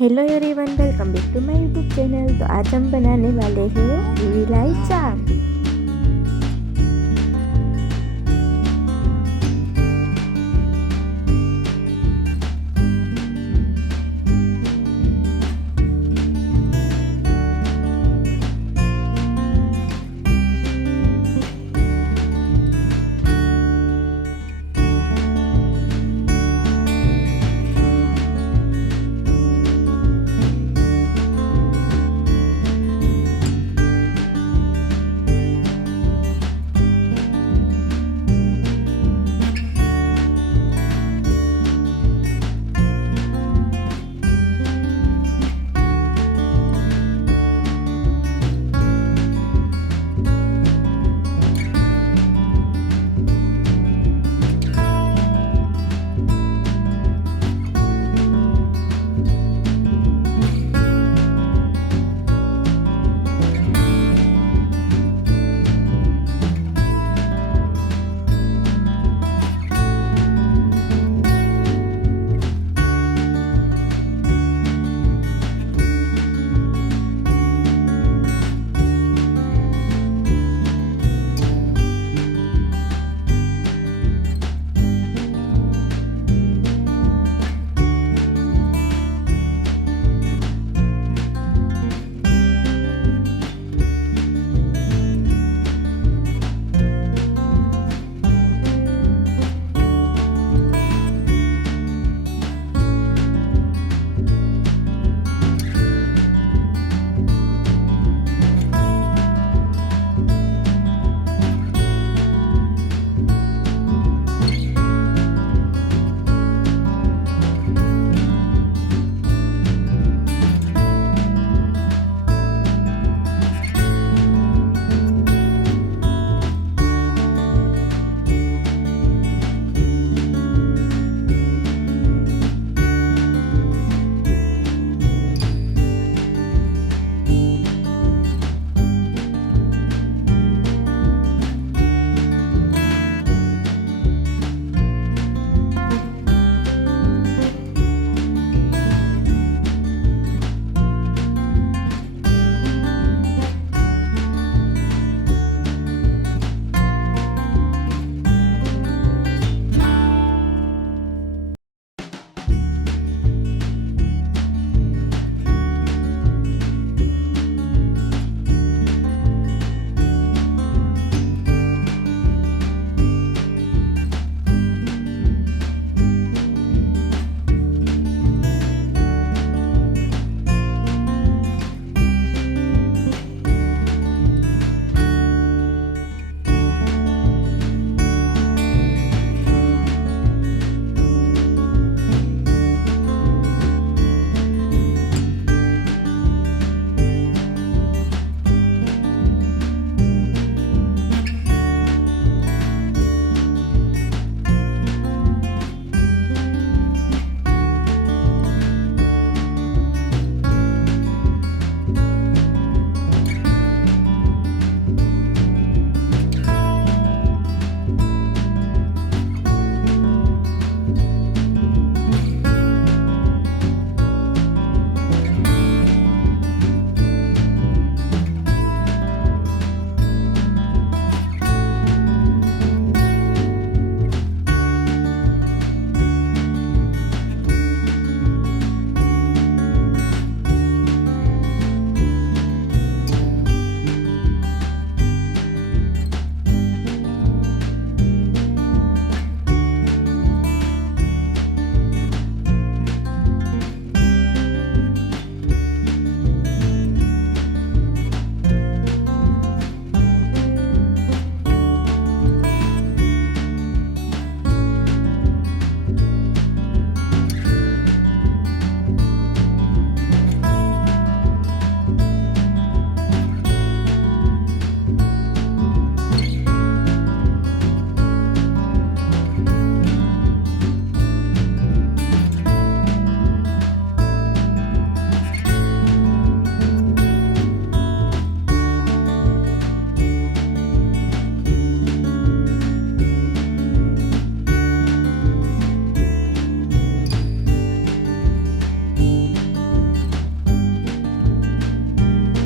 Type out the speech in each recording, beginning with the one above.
Hello everyone, welcome back to my YouTube channel. तो आज हम बनाने वाले हैं लाई चाप।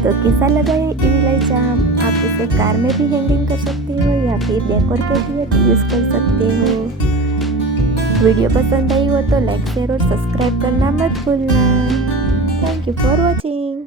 तो कैसा लगा ये ईवी चाम? आप इसे कार में भी हैंगिंग कर सकते हो या फिर डेकोर के लिए भी यूज़ कर सकते हो। वीडियो पसंद आई हो तो लाइक शेयर और सब्सक्राइब करना मत भूलना। Thank you for watching.